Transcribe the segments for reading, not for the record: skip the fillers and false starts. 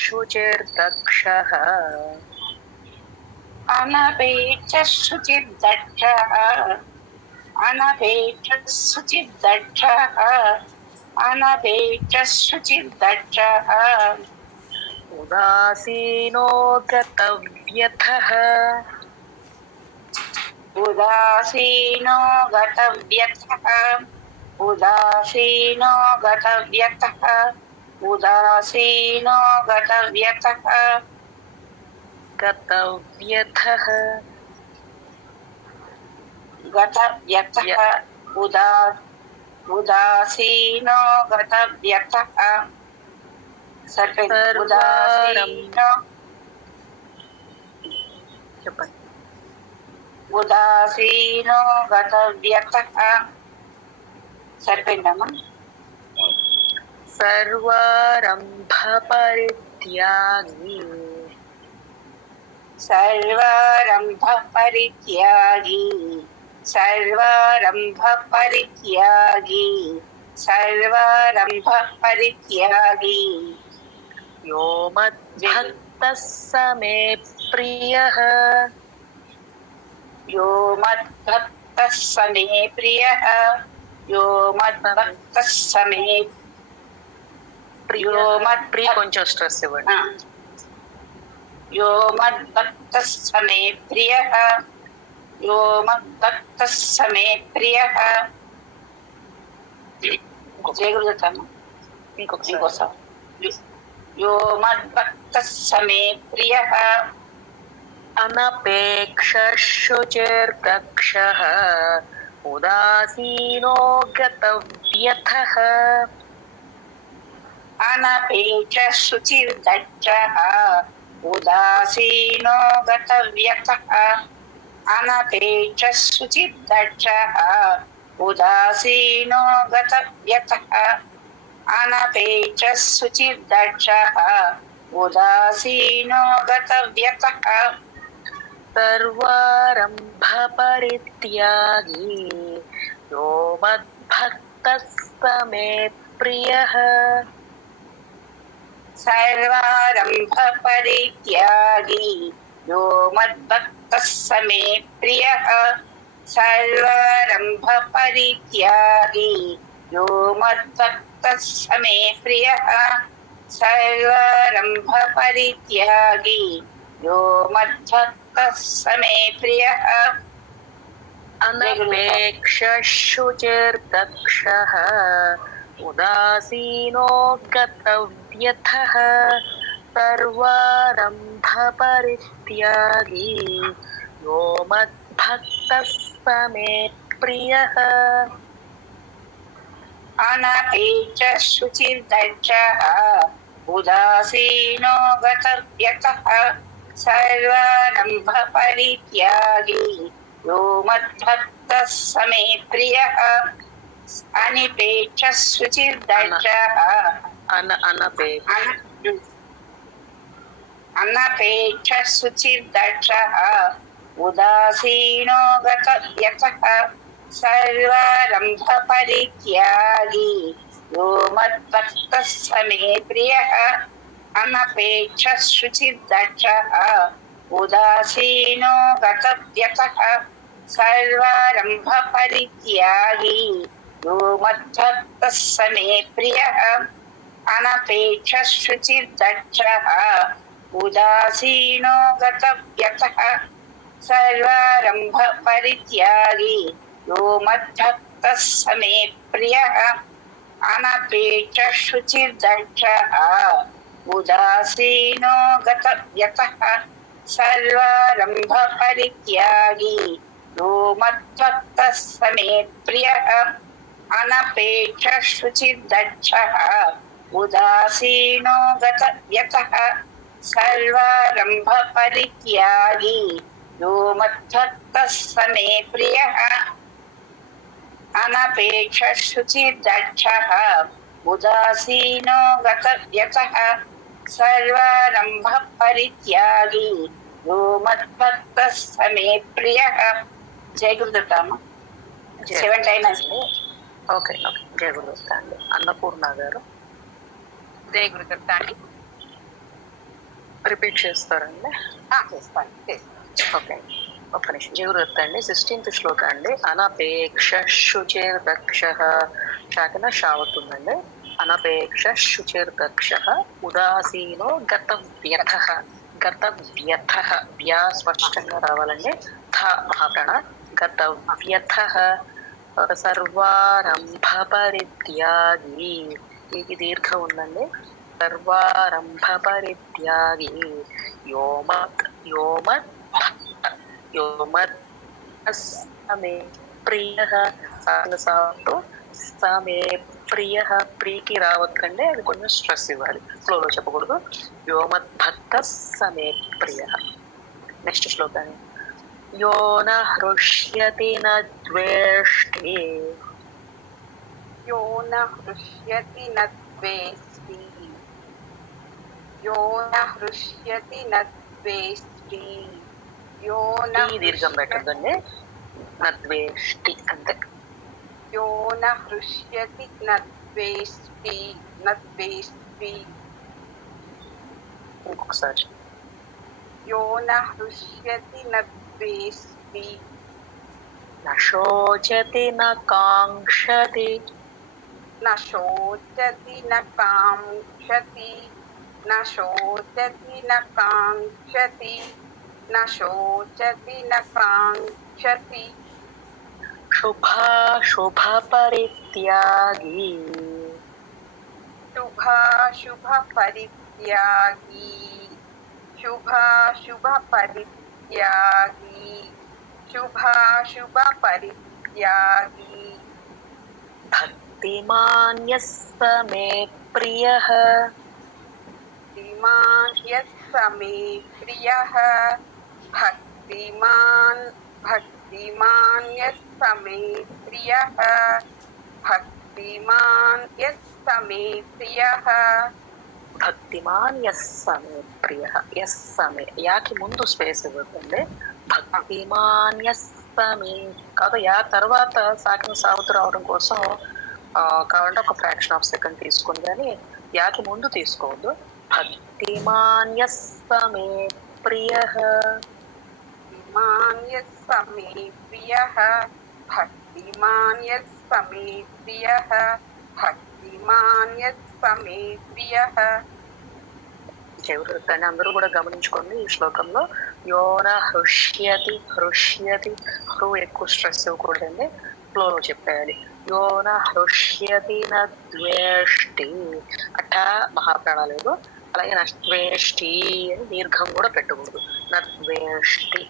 शुचिर्दक्षः अनपेक्षः शुचिर्दक्षः अनपेक्षः शुचिर्दक्षः अनपेक्षः शुचिर्दक्षः उदासीनो गतव्यथः उदासीनो गतव्यथः उदासीनो गतव्यथः उदासीनो गतव्यथः गतव्यथः गतव्यथः उदासीनो गतव्यथः उदासीनो उदासीनो गतव्यथः सर्वेण्डम सर्वारंभ परित्यागी सर्वारंभ परित्यागी सर्वारंभ परित्यागी सर्वारंभ परित्यागी यो मद्भक्तः स मे प्रियः यो मद्भक्तः स मे प्रियः यो मद्भक्तः स मे यो मद्प्रिय కొంచెం స్ట్రెస్ ఇవ్వండి यो मद्भक्तः स मे प्रियः यो मद्भक्तः स मे प्रियः जय गुरुदत्तम इंकोसारी यो मद्भक्तः स मे प्रियः अनपेक्षः शुचिर्दक्षः उदासीनो गतव्यथः अनपेक्षः शुचिर्दक्षः उदासीनो गतव्यथः अनपेक्षः शुचिर्दक्षः उदासीनो गतव्यथः अनपेक्षः शुचिर्दक्षः उदासीनो गतव्यथः सर्वारंभ परित्यागी यो मद्भक्तः स मे प्रियः सर्वारंभ परित्यागी यो मद्भक्तः स मे प्रियः सर्वारंभ परित्यागी यो मद्भक्तः स मे प्रियः सर्वारंभ परित्यागी यो मद्भक्तः स मे प्रियः अनपेक्षः शुचिर्दक्षः उदासीनो गतव्यथः सर्वारंभ परित्यागी यो मद्भक्तः स मे प्रियः अनपेक्षः शुचिर्दक्षः उदासीनो गतव्यथः सर्वारंभ परित्यागी यो मद्भक्तः स मे प्रियः अनपेक्षः शुचिर्दक्षः अनपेक्षः शुचिर्दक्षः उदासीनो गतव्यथः सर्वारंभ परित्यागी यो मद्भक्तः स मे प्रियः अनपेक्षः शुचिर्दक्षः उदासीनो गतव्यथः सर्वारंभ परित्यागी यो मद्भक्तः स मे प्रियः अनपेक्षः शुचिर्दक्षः उदासीनो गतव्यथः सर्वारंभ परित्यागी यो मद्भक्तः स मे प्रियः अनपेक्षः शुचिर्दक्षः उदासीनो गतव्यथः सर्वारंभ परित्यागी यो मद्भक्तः स मे प्रियः अनपेक्षः शुचिर्दक्षः उदासीनो गतव्यथः सर्वारंभ परित्यागी यो मद्भक्तः स मे प्रियः अनपेक्षः शुचिर्दक्षः उदासीनो गतव्यथः सर्वारंभ परित्यागी यो मद्भक्तः स मे प्रियः जय गुरुदत्तम 7 times ఓకే ఓకే జయ గురుదత్త అండి అన్నపూర్ణ గారు జయ గురుదత్త అండి రిపీట్ చేస్తారండి? చేస్తాను. ఓకే, ఒక్క నిమిషం. జీవవృత్త అండి, 16th శ్లోక అండి. అనపేక్ష శుచిర్దక్ష, శాకన షావుతుందండి. అనపేక్ష శుచిర్దక్ష ఉదాసీనో గతవ్యథ. గతవ్యథ, వ్యా స్పష్టంగా రావాలండి. థ మహాప్రాణ. గతవ్యథ సర్వారంభ పరిత్యాగి, ఈ దీర్ఘం ఉందండి. సర్వారంభ పరిత్యాగి యోమత్ యోమత్ యోమత్ సమే ప్రియః. సాతో సమే ప్రియః, ప్రీకి రావద్దండి, అది కొంచెం స్ట్రెస్ ఇవ్వాలి, ఫ్లోలో చెప్పకూడదు. యోమత్ భక్త సమే ప్రియః. నెక్స్ట్ శ్లోకం. యో న హృష్యతి న ద్వేష్టి. యో న హృష్యతి న ద్వేష్టి. యో న హృష్యతి న ద్వేష్టి. యో న దీర్ఘం పెట్టద్దండి, నద్వేష్టి అంతే. యో న హృష్యతి న ద్వేష్టి. న ద్వేష్టి. ఇంకొకసారి. యో న హృష్యతి న ద్వేష్టి. న శోచతి న కాంక్షతి. న శోచతి న కాంక్షతి. న శోచతి న కాంక్షతి. న శోచతి న కాంక్షతి. శుభాశుభ పరిత్యాగి. శుభాశుభ పరిత్యాగి. శుభాశుభ పరిత్యాగి. శుభాశుభ పరిత్యాగి. భక్తిమాన్ యస్స మే ప్రియః. భక్తిమాన్ యస్స మే ప్రియః. భక్తిమాన్ భక్తిమాన్ యస్స మే ప్రియః. భక్తిమాన్ యస్స మే ప్రియః. భక్తిమాన్ యస్స మే ప్రియః. యస్స మే, యాకి ముందు స్పేస్ ఇవ్వకండి. భక్తిమాన్ యస్స మే కాదు, యా తర్వాత సాకిన సాగుతూ రావడం కోసం కావాలంటే ఒక ఫ్రాక్షన్ ఆఫ్ సెకండ్ తీసుకుని, కానీ యాకి ముందు తీసుకోవద్దు. భక్తిమాన్ యస్స మే ప్రియః. భక్తిమాన్ యస్స మే ప్రియః. భక్తిమాన్ యస్స మే ప్రియః. భక్తిమాన్ యస్స మే ప్రియః. జీవవృత్తాన్ని అందరూ కూడా గమనించుకోండి. ఈ శ్లోకంలో యోన హృష్యతి, హృష్యతి, హృ ఎక్కువ స్ట్రెస్ ఇవ్వకూడదండి, ఫ్లోలో చెప్పేయాలి. యోన హృష్యతి న ద్వేష్టి, అఠ మహాప్రాణ లేదు. అలాగే న ద్వేష్టి అని దీర్ఘం కూడా పెట్టకూడదు. న ద్వేష్టి.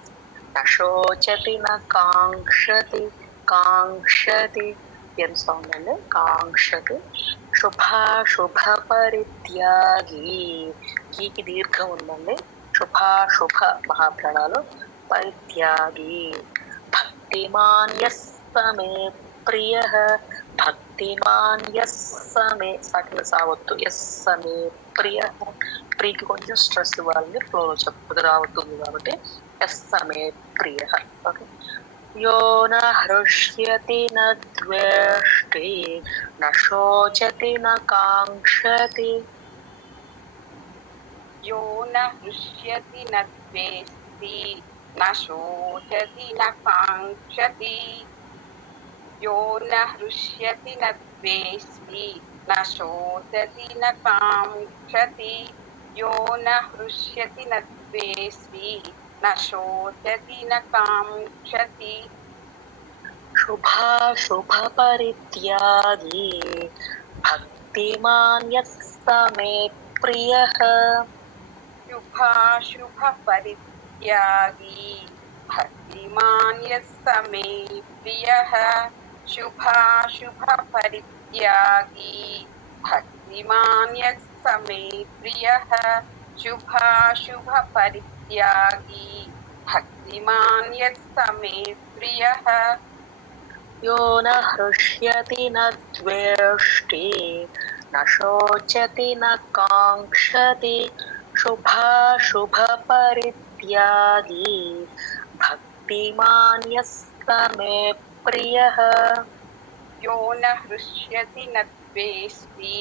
న శోచతి న కాంక్షతి. కాంక్షతి ఎంత సౌండ్ అండి, కాంక్షతి. శుభాశుభ పరిత్యాగి, ఈకి దీర్ఘం ఉందండి. శుభాశుభ మహాప్రాణాలు. పరిత్యాగి. భక్తిమాన్ యస్స మే ప్రియః. భక్తిమాన్ యస్స మే, సాకిన సావత్తు, యస్స మే ప్రియః. ప్రీకి కొంచెం స్ట్రెస్ ఇవ్వాలని, ఫ్లోలో చెప్పదు రావతుంది కాబట్టి యస్స మే ప్రియః. ఓకే. యో న హృష్యతి న ద్వేష్టి. న శోచతి న కాంక్షతి. యో న హృష్యతి న ద్వేష్టి. న శోచతి న కాంక్షతి. యో న హృష్యతి న ద్వేష్టి. న శోచతి న కాంక్షతి. యో న హృష్యతి న ద్వేష్టి. న శోచతి న కాంక్షతి. శుభాశుభ పరిత్యాగి. భక్తిమాన్ యస్స మే ప్రియః. శుభాశుభ పరిత్యాగి. భక్తిమాన్ యస్స మే ప్రియః. శుభాశుభ పరిత్యాగి. భక్తిమాన్ యస్స మే ప్రియః. శుభాశుభ పరిత్యాగి. భక్తిమాన్ యస్స మే ప్రియః. యో న హృష్యతి న ద్వేష్టి. న శోచతి న కాంక్షతి. శుభాశుభ పరిత్యాగి. భక్తిమాన్ యస్స మే ప్రియః. యో న హృష్యతి న ద్వేష్టి.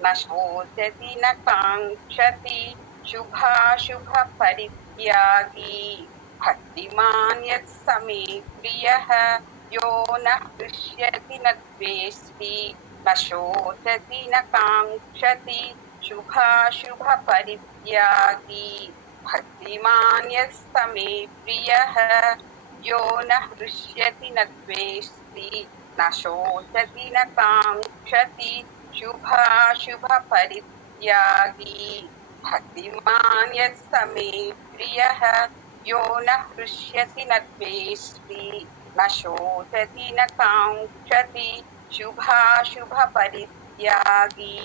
న శోచతి న కాంక్షతి. शुभाशुभ परित्यागी भक्तिमान् यः स मे प्रियः यो न हृष्यति न द्वेष्टि न शोचति न काङ्क्षति शुभाशुभ परित्यागी भक्तिमान् यः स मे प्रियः यो न हृष्यति न द्वेष्टि न शोचति न काङ्क्षति शुभाशुभ परित्यागी भक्तिमान् यः स मे प्रियः यो न हृष्यति न द्वेष्टि न शोचति न काङ्क्षति शुभाशुभ परित्यागी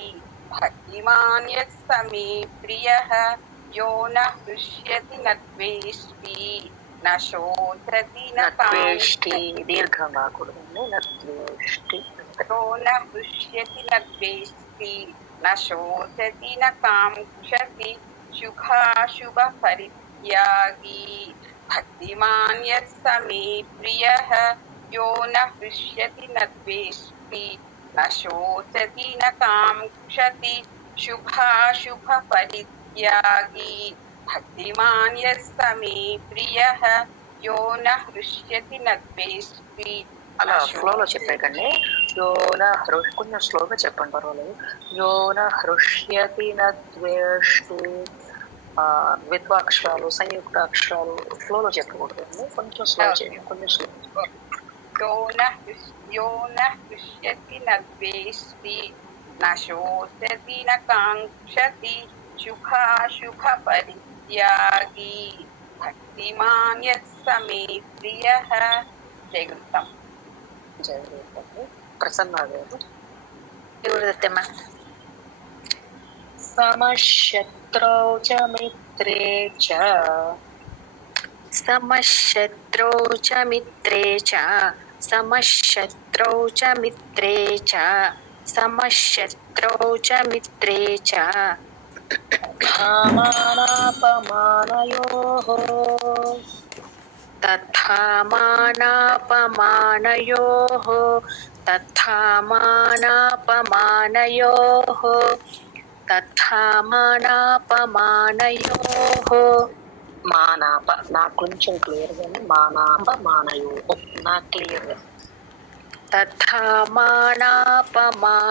भक्तिमान् यः स मे प्रियः यो न हृष्यति न द्वेष्टि न शोचति न ద్వేష్టి काङ्क्षति దీర్ఘంగా కూడదండి ద్వేష్టి यो न हृष्यति न द्वेष्टि न शोचति न काङ्क्षति शुभाशुभ परित्यागी भक्तिमान् यः स मे प्रियः यो न हृष्यति न द्वेष्टि न शोचति न काङ्क्षति शुभाशुभ परित्यागी भक्तिमान् यः स मे प्रियः यो न हृष्यति न द्वेष्टि అలా ఫ్లోలో చెప్పేకండి యోన కొంచెం స్లోగా చెప్పండి పర్వాలేదు యోన హృష్యతి న ద్వేష్టి ద్విత్వాక్షరాలు సంయుక్త అక్షరాలు ఫ్లోలో చెప్పకూడదండి కొంచెం స్లో చేయండి కొంచెం స్లో यो न हृष्यति न द्वेष्टि न शोचति न काङ्क्षति शुभाशुभ परित्यागी भक्तिमान् यः स मे प्रियः जयगुरुतम జయదేవి ప్రసన్న గారు గురుదత్తమ్మ సమశత్రౌ చ మిత్రే చ సమశత్రౌ చ మిత్రే చ సమశత్రౌ చ మిత్రే చ సమశత్రౌ చ మిత్రే చ మానాపమానయోః తథా మానాపమానయోః తథా మానాపమానయోః తథా మానాపమానయోః మానాప నాకు కొంచెం క్లియర్ గా మానాప మానయోః నా క్లియర్ గా తథా మానాపమానయోః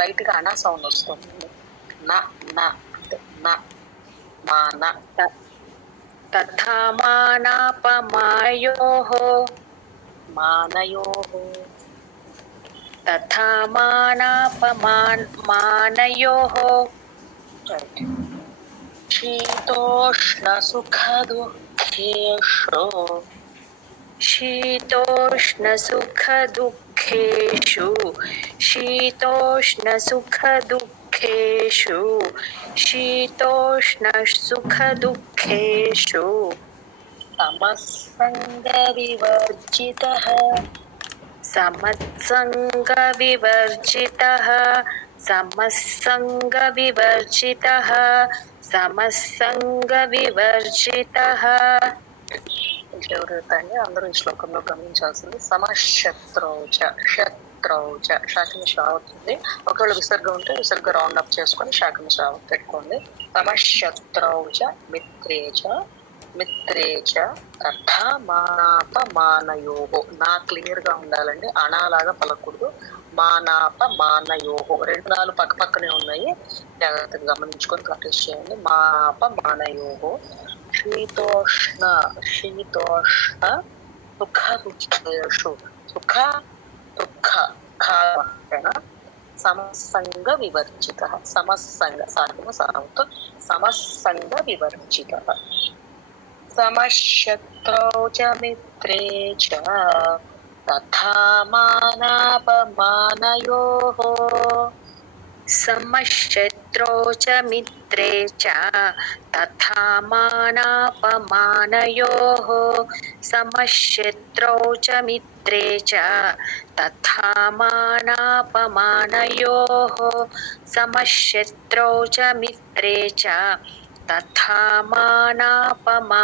లైట్ గా అనా సౌండ్ వస్తుంది నా నా నా మాన తథా మానాపమానయోః మానయోః తథా మానాపమానయోః శీతోష్ణ సుఖ దుఃఖేషు శీతోష్ణ సుఖ దుఃఖేషు శీతోష్ణ సుఖ దుఃఖేషు శీతోష్ణ సుఖ దుఃఖేషు సమస్సంగ వివర్జితః సమత్సంగ వివర్జితః సమస్సంగ వివర్జితః సమస్సంగ వివర్జితః ఎవరైతే అందరూ ఈ శ్లోకంలో గమనించాల్సింది సమశత్రౌచ శత్రౌచ శాఖని శ్రావతుంది ఒకవేళ విసర్గ ఉంటే విసర్గ రౌండ్ అప్ చేసుకొని శాఖని శ్రావత్ పెట్టుకోండి సమశత్రౌచ మిత్రేచ మిత్రేచ తథా మానాపమానయోః నా క్లియర్ గా ఉండాలండి అనాలాగా పలకూడదు మానాపమానయోః రెండు నాలుగు పక్క పక్కనే ఉన్నాయి జాగ్రత్తగా గమనించుకొని ప్రాక్టీస్ చేయండి మానాపమానయోః శీతోష్ణ శీతోష్ణ సుఖ దుఃఖేషు సుఖ దుఃఖ ఖాన సమస్సంగ వివర్జిత సమస్సంగ సాధన సాధనతో సమస్సంగ వివర్జిత సమశత్రౌ చ మిత్రే చ తథా మానాపమానయోః సమశత్రౌ చ మిత్రే చ తథా మానాపమానయోః సమశత్రౌ చ మిత్రే చ తథా మానాపమానయోః సమశత్రౌ చ మిత్రే చ తథా మానాపమానయోః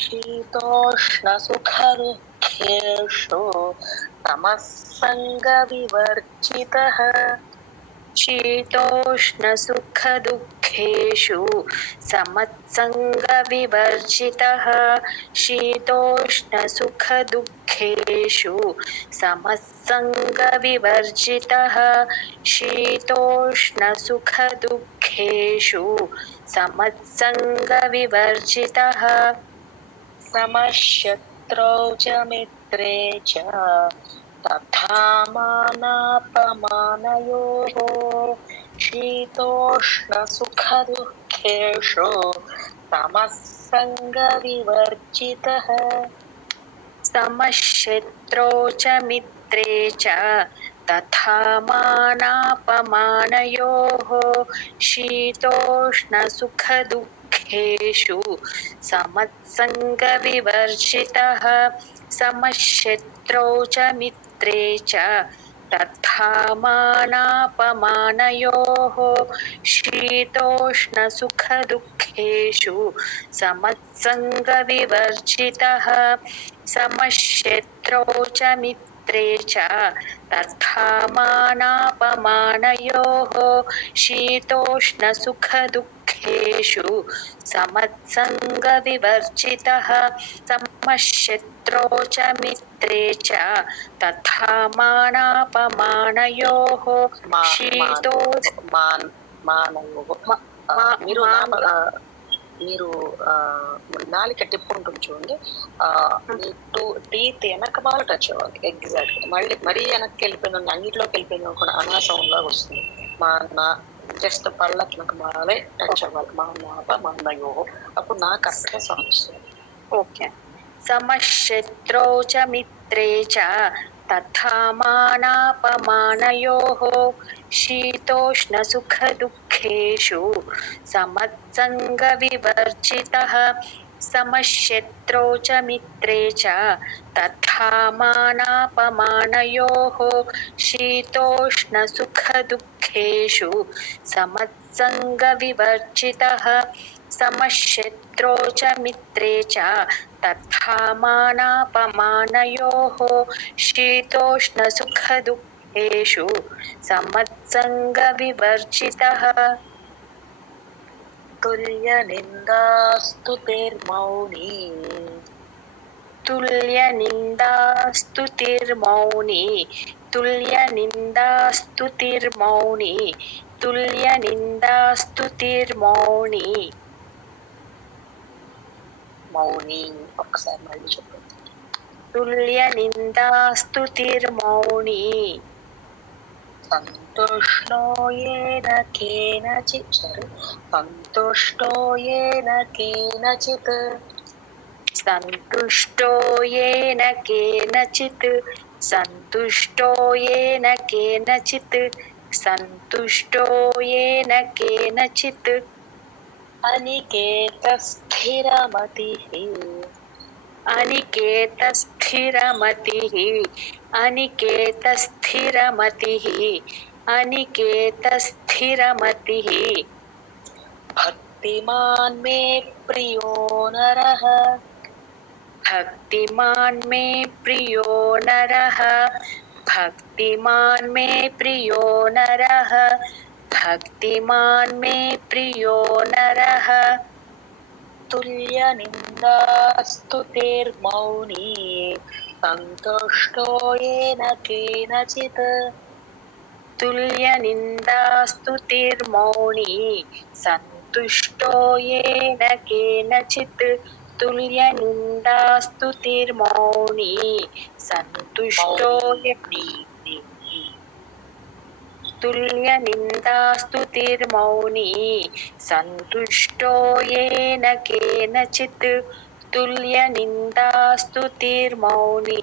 శీతోష్ణ సుఖ దుఃఖేషు సమస్సంగ వివర్జితః शीतोष्णसुखदुःखेषु समत्सङ्गविवर्जितः शीतोष्णसुखदुःखेषु समत्सङ्गविवर्जितः शीतोष्णसुखदुःखेषु समत्सङ्गविवर्जितः समशत्रौ च मित्रे च तथा मानापमानयोः शीतोष्णसुखदुःखेषु समस्सङ्गविवर्जितः समशत्रौ च मित्रे च तथा मानापमानयोः शीतोष्णसुखदुःखेषु समत्सङ्गविवर्जितः समशत्रौ च मित्रे च तथा मानापमानयोः शीतोष्णसुखदुःखेषु समत्सङ्गविवर्जितः समशत्रौ च मित्रे च तथा मानापमानयोः शीतोष्णसुखदुःखेषु समत्सङ्गविवर्जितः समशत्रौ च मित्रे च तथा मानापमानयोः మీరు నాలుక టిప్ ఉంటుంది చూడండి, మీ టీత్ వెనక బాగా టచ్ అవ్వాలి ఎగ్జాక్ట్. మళ్ళీ మరీ వెనక్కి వెళ్ళిపోయిన అన్నింటిలోకి వెళ్ళిపోయిన కూడా అనాసౌండ్ లాగా వస్తుంది. జస్ట్ పళ్ళకి వెనక బాగా టచ్ అవ్వాలి. మానయో అప్పుడు నాకు కరెక్ట్గా సౌండ్ వస్తుంది. ఓకే. సమశత్రౌ చ మిత్రే చ తథా మానాపమానయోః శీతోష్ణసుఖదుఃఖేషు సమత్సంగవివర్జితః సమశత్రౌ చ మిత్రే చ తథా మానాపమానయోః శీతోష్ణసుఖదుఃఖేషు సమత్సంగవివర్జితః సమశత్రౌ చ మిత్రే చ తథా మానాపమానయోః శీతోష్ణసుఖదుఃఖేషు సమత్సంగవివర్జితః తుల్యనిందాస్తుతిర్మౌని తుల్యనిందాస్తుతిర్మౌని తుల్యనిందాస్తుతిర్మౌని తుల్యనిందాస్తుతిర్మౌని మౌని. ఒకసారి మళ్ళీ చెప్పండి. తుల్యనిందాస్తుతిర్మౌని సంతుష్టో ఏన కేనచిత్ సంతుష్టో ఏన కేనచిత్ సంతుష్టో ఏన కేనచిత్ సంతుష్టో ఏన కేనచిత్ సంతుష్టో ఏన కేనచిత్ అనికేతస్థిరమతిః అనికేతస్థిరమతిః అనికేతస్థిరమతిః అనికేతస్థిరమతిః భక్తిమాన్ మే ప్రియో నరః భక్తిమాన్ మే ప్రియో నరః భక్తిమాన్ మే ప్రియో నరః భక్తిమాన్ మే ప్రియో నరః తుల్యనిందాస్తుతిర్మౌని సంతుష్టో ఏన కేనచిత్ తుల్యనిందాస్తుతిర్మౌని సంతుష్టో ఏన కేనచిత్ తుల్యనిందాస్తుతిర్మౌని సంతుష్టో తుల్యనిందాస్తుతిర్మౌని సంతుష్టో ఏన కేనచిత్ తుల్యనిందాస్తుతిర్మౌని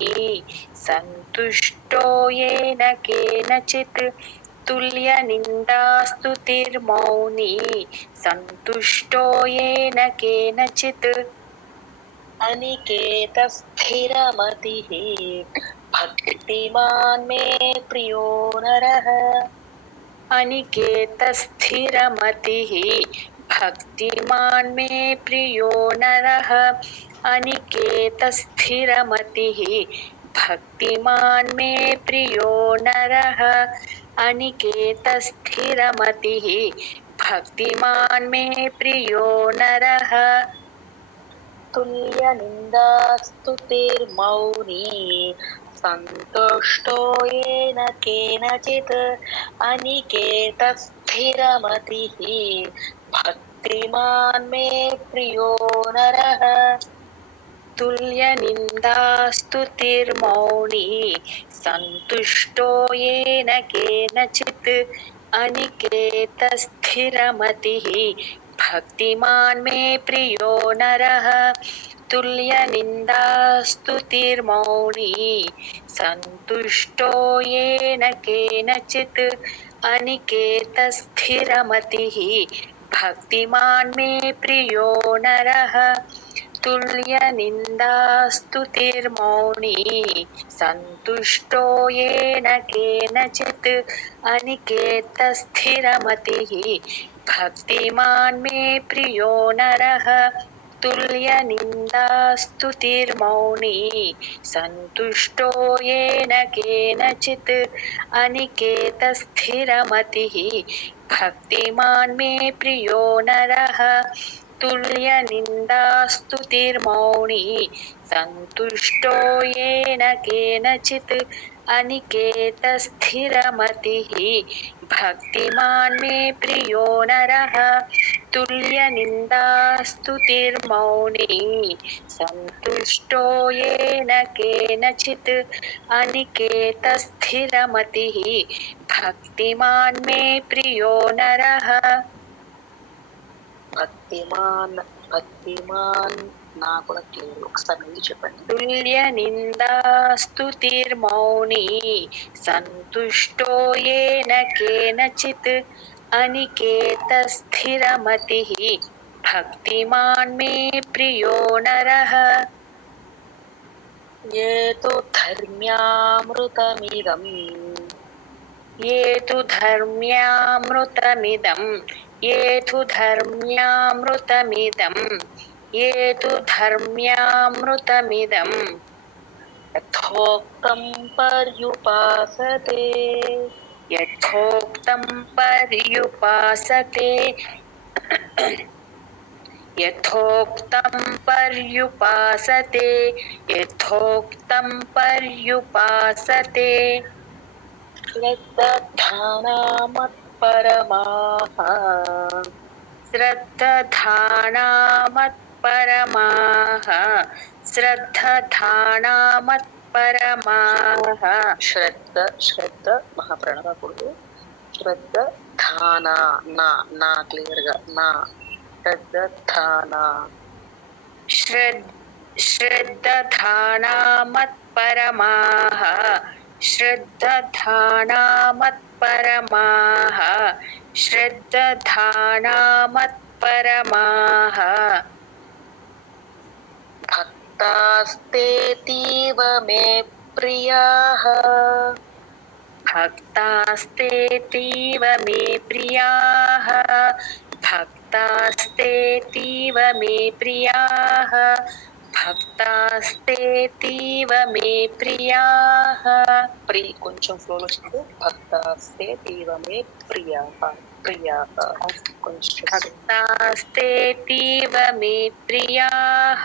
సంతుష్టో ఏన కేనచిత్ తుల్యనిందాస్తుతిర్మౌని సంతుష్టో ఏన కేనచిత్ అనికేతస్థిరమతిః భక్తిమాన్ మే ప్రియో నరః అనికేతస్థిరమతిః భక్తిమాన్ మే ప్రియో నరః అనికేతస్థిరమతిః భక్తిమాన్ మే ప్రియో నరః अनिकेतस्थिरमतिः भक्तिमान् मे प्रियो नरः तुल्यनिन्दास्तुतिर्मौनी सन्तुष्टो येन केनचित् अनिकेतस्थिरमतिः भक्तिमान् मे प्रियो नरः तुल्यनिन्दास्तुतिर्मौनी सन्तुष्टो येन केनचित् अनिकेतस्थिरमतिः भक्तिमान् मे प्रियो नरः तुल्यनिन्दास्तुतिर्मौनी सन्तुष्टो येन केनचित् अनिकेतस्थिरमतिः भक्तिमान् मे प्रियो नरः तुल्यनिन्दास्तुतिर्मौनी सन्तुष्टो येन केनचित् अनिकेतस्थिरमतिः भक्तिमान् मे प्रियो नरः तुल्यनिन्दास्तुतिर्मौनी सन्तुष्टो येन केनचित् अनिकेतस्थिरमतिः भक्तिमान् मे प्रियो नरः तुल्यनिन्दास्तुतिर्मौनी सन्तुष्टो येन केनचित् अनिकेतस्थिरमतिः भक्तिमान् मे प्रियो नरः तुल्यनिन्दास्तुतिर्मौनी सन्तुष्टो येन केनचित् अनिकेतस्थिरमतिः भक्तिमान् मे प्रियो नरः భక్తిమాన్ నా కూడా క్లియర్ ఒకసారి మీరు చెప్పండి. तुल्यनिन्दास्तुतिर्मौनी सन्तुष्टो येन केनचित् अनिकेतस्थिरमतिः भक्तिमान् मे प्रियो नरः ये तु धर्म्यामृतमिदं ये तु धर्म्यामृतमिदं ये तु धर्म्यामृतमिदं ये तु धर्म्यामृतमिदं यथोक्तं पर्युपासते यथोक्तं पर्युपासते यथोक्तं पर्युपासते यथोक्तं पर्युपासते श्रद्धानामत्परमाः श्रद्धानामत्परमाः श्रद्धानामत्परमाः శ్రద్ధ మహాప్రణవకుడు శ్రద్ధ ధాన నా క్లియర్ గా నా శ్రద్ధ ధాన श्रद्धानामत्परमाः श्रद्धानामत्परमाः श्रद्धानामत्परमाः भक्तास्तेतीव मे प्रियाः भक्तास्तेतीव मे प्रियाः भक्तास्तेतीव मे प्रियाः भक्तास्तेतीव मे प्रियाः కొంచెం ఫ్లోలో వస్తుంది భక్తాస్తేతీవ మే ప్రియాః కొంచెం भक्तास्तेतीव मे प्रियाः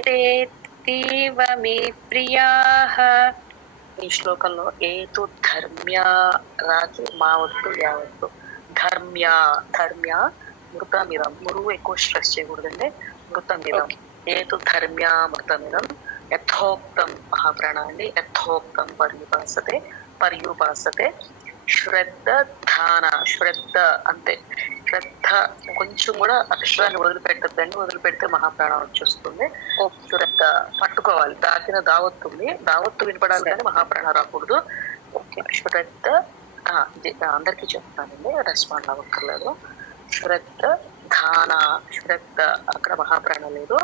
भक्तास्तेतीव मे प्रियाः ఈ శ్లోకంలో ఏతు ధర్మ్య రాకి మా వద్దు యావత్తు ధర్మ్య మృతమిదం మురువు ఎక్కువ స్ట్రెస్ చేయకూడదండి మృతమిదం ఏతు ధర్మ్య మృతమిదం యథోక్తం మహాప్రాణాన్ని యథోక్తం పర్యుపాసతే శ్రద్ధ అంతే శ్రద్ధ కొంచెం కూడా అక్షరాన్ని వదిలిపెట్టద్దండి వదిలిపెడితే మహాప్రాణం వచ్చేస్తుంది శ్రద్ధ పట్టుకోవాలి దాకిన దావత్తు వినపడాలి కానీ మహాప్రాణ రాకూడదు శ్రద్ధ అందరికీ చెప్తానండి రెస్పాండ్ అవ్వక్కర్లేదు శ్రద్ధ శ్రద్ధ అక్కడ మహాప్రాణ లేదు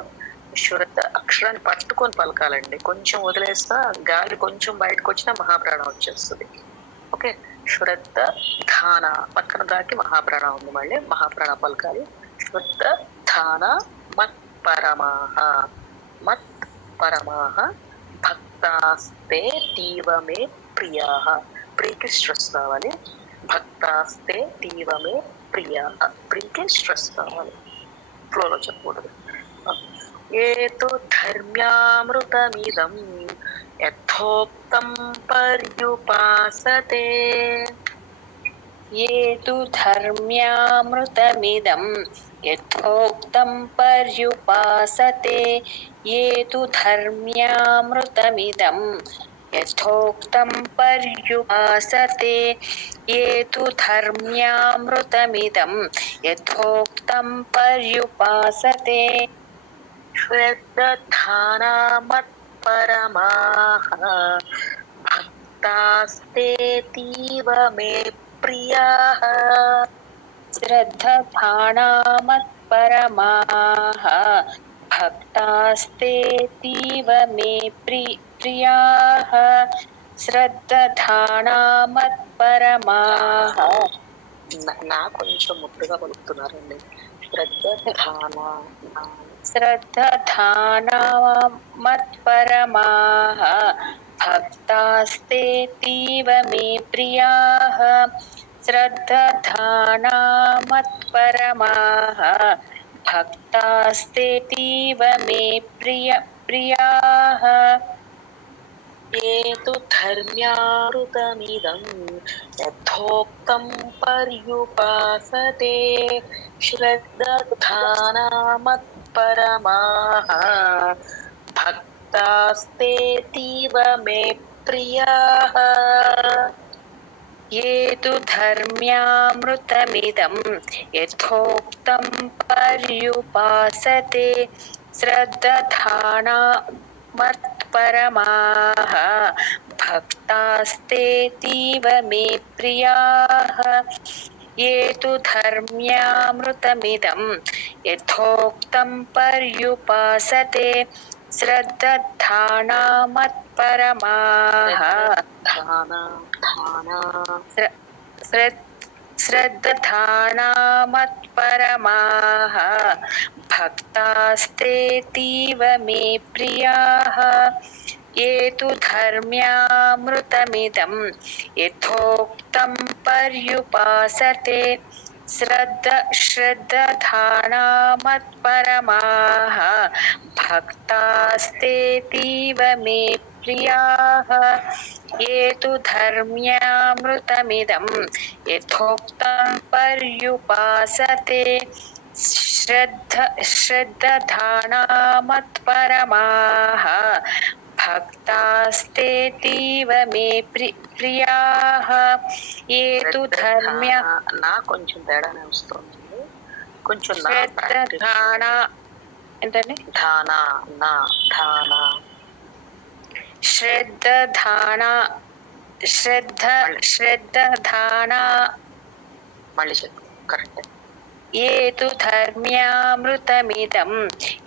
శ్రద్ధ అక్షరాన్ని పట్టుకొని పలకాలండి కొంచెం వదిలేస్తా గాలి కొంచెం బయటకు వచ్చినా మహాప్రాణం వచ్చేస్తుంది ఓకే శ్రద్ధ ధాన పక్కన దాకి మహాప్రాణ ఉంది మళ్ళీ మహాప్రాణ పలకాలి శ్రద్ధ ధాన మత్పరమాః భక్త భక్తాస్తే తీవ మే ప్రియాః. ప్రీకి స్ట్రెస్ కావాలి. భక్తాస్తే తీవ మే ప్రియాః. ప్రీకి స్ట్రెస్ కావాలి. ఫ్లోలో చెప్పకూడదు. ఏతు ధర్మ్యామృతమిదం యథోక్తం పర్యుపాసతే. ये तु धर्म्यामृतमिदं यथोक्तं पर्युपासते ये तु धर्म्यामृतमिदं यथोक्तं पर्युपासते ये तु धर्म्यामृतमिदं यथोक्तं पर्युपासते श्रद्धानामत्परमाः भक्तास्तेतीव मे प्रियाः. श्रद्धानामत्परमाः भक्तास्तेतीव मे प्रियाः श्रद्धानामत्परमाः. నా కొంచెం ముద్దుగా పలుకుతున్నారండి. श्रद्धानामत्परमाः भक्तास्तेतीव मे प्रियाः श्रद्धानामत्परमाः भक्तास्तेतीव मे प्रियाः. ये तु धर्म्यामृतमिदं यथोक्तं पर्युपासते श्रद्धानामत्परमाः भक्तास्तेतीव मे प्रियाः. ये तु धर्म्यामृतमिदं यथोक्तं पर्युपासते श्रद्धानामत्परमाः भक्तास्तेतीव मे प्रियाः. ये तु धर्म्यामृतमिदं यथोक्तं पर्युपासते श्रद्धानामत्परमाः श्रद्धानामत्परमाः भक्तास्तेतीव मे प्रियाः. ये तु धर्म्यामृतमिदं यथोक्तं पर्युपासते श्रद्धानामत्परमाः भक्तास्तेतीव मे प्रियाः. ये तु धर्म्यामृतमिदं यथोक्तं पर्युपासते श्रद्धानामत्परमाः भक्तास्तेतीव मे प्रियाः. ये तु धर्म्या నా కొంచెం తేడానే వస్తుంది. కొంచెం శ్రద్ధానా ఏంటండి ధానా నా ధానా శ్రద్ధానా శ్రద్ధానా మళ్ళీ చెప్పు కరెక్ట్. ये तु धर्म्यामृतमिदं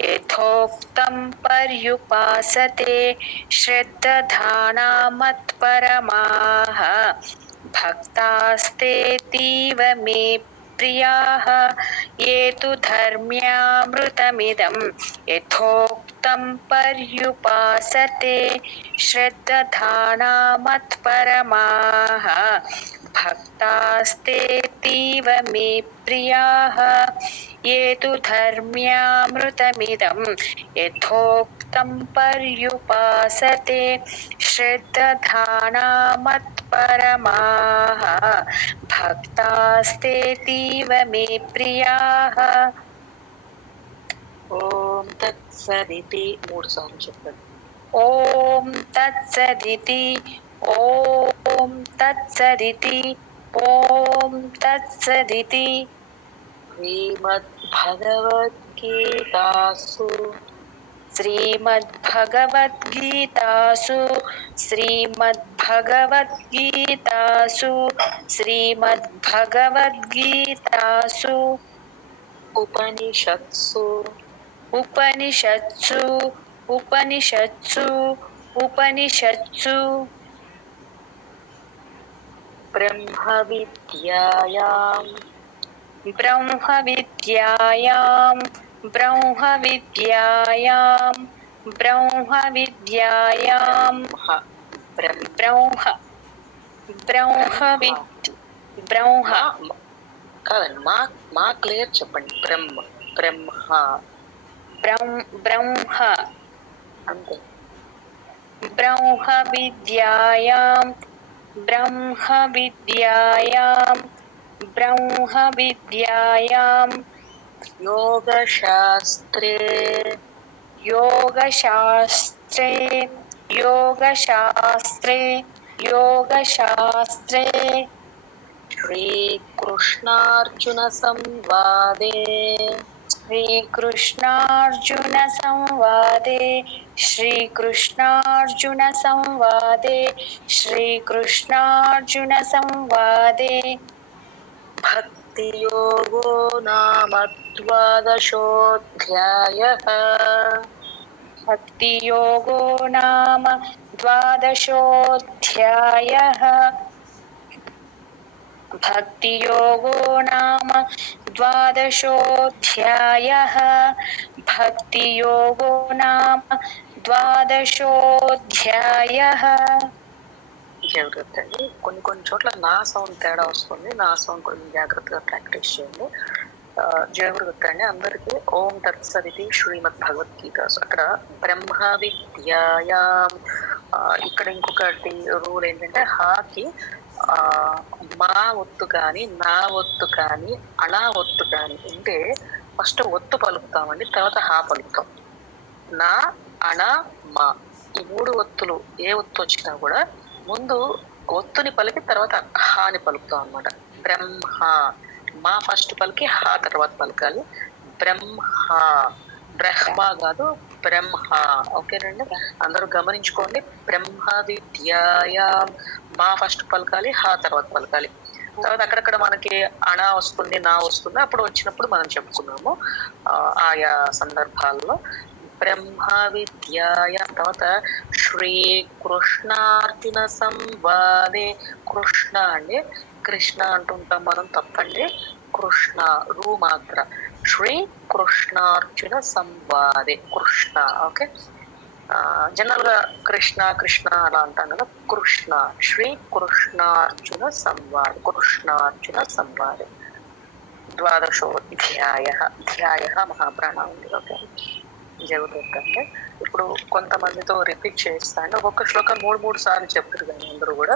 यथोक्तं पर्युपासते श्रद्धानामत्परमाः भक्तास्तेतीव मे प्रियाः. ये तु धर्म्यामृतमिदं यथोक्तं पर्युपासते श्रद्धानामत्परमाः भक्तास्तेतीव मे प्रियाः. ये तु धर्म्यामृतमिदं यथोक्तं पर्युपासते श्रद्धानामत्परमाः भक्तास्तेतीव मे प्रियाः. ఓం తత్సదితి 3 సార్లు చెప్పండి. ఓం తత్సదితి ఓం తత్సదితి ఓం తత్సదితి. శ్రీమద్భగవద్గీతాసు శ్రీమద్భగవద్గీతాసు శ్రీమద్భగవద్గీతాసు శ్రీమద్భగవద్గీతాసు ఉపనిషత్సు ఉపనిషత్సు ఉపనిషత్సు ఉపనిషత్సు బ్రహ్మ విద్యాయాం బ్రహ్మ విద్యాయాం బ్రహ్మ విద్యాయాం బ్రహ్మ విద్యాయాం బ్రహ్మ కాదండి, మా క్లియర్ చెప్పండి. బ్రహ్మ అంతే. బ్రహ్మ విద్యాయాం యోగశాస్త్రే శ్రీకృష్ణార్జున సంవాదే భక్తి యోగో నామ ద్వాదశోऽధ్యాయః. జాగ్రత్త అండి, కొన్ని చోట్ల నా సౌండ్ తేడా వస్తుంది. నా సౌండ్ కొంచెం జాగ్రత్తగా ప్రాక్టీస్ చేయండి. జాగ్రత్త అండి అందరికీ. ఓం తత్సదితి శ్రీమద్ భగవద్గీత. అక్కడ బ్రహ్మ విద్యాయాం, ఇక్కడ ఇంకొకటి రూల్ ఏంటంటే హాకి మా ఒత్తు కానీ నా ఒత్తు కానీ అనా ఒత్తు కానీ ఉంటే ఫస్ట్ ఒత్తు పలుకుతామండి, తర్వాత హా పలుకుతాం. నా అనా మా ఈ మూడు ఒత్తులు ఏ ఒత్తు వచ్చినా కూడా ముందు ఒత్తుని పలికి తర్వాత హాని పలుకుతాం అన్నమాట. బ్రహ్మ మా ఫస్ట్ పలికి హా తర్వాత పలకాలి. బ్రహ్మ కాదు బ్రహ్మ. ఓకేనండి, అందరూ గమనించుకోండి. బ్రహ్మ విద్యాయాం మా ఫస్ట్ పలకాలి, హా తర్వాత పలకాలి. తర్వాత అక్కడక్కడ మనకి అనా వస్తుంది, నా వస్తుంది, అప్పుడు వచ్చినప్పుడు మనం చెప్పుకున్నాము ఆయా సందర్భాల్లో. బ్రహ్మ విద్యాయ తర్వాత శ్రీకృష్ణార్జున సంవాదే. కృష్ణ అండి, కృష్ణ అంటుంటాం మనం, తప్పండి. కృష్ణ రూ మాత్ర. శ్రీకృష్ణార్జున సంవాదే కృష్ణ. ఓకే, జనరల్ గా కృష్ణ అలా అంటాం కదా. కృష్ణ శ్రీకృష్ణార్జున సంవాదే ద్వాదశోధ్యాయ. మహాప్రాణ ఉంది. ఓకే, జరుగుతుందంటే ఇప్పుడు కొంతమందితో రిపీట్ చేస్తాను. ఒక్కొక్క శ్లోకం 3 సార్లు చెప్తారు కానీ అందరూ కూడా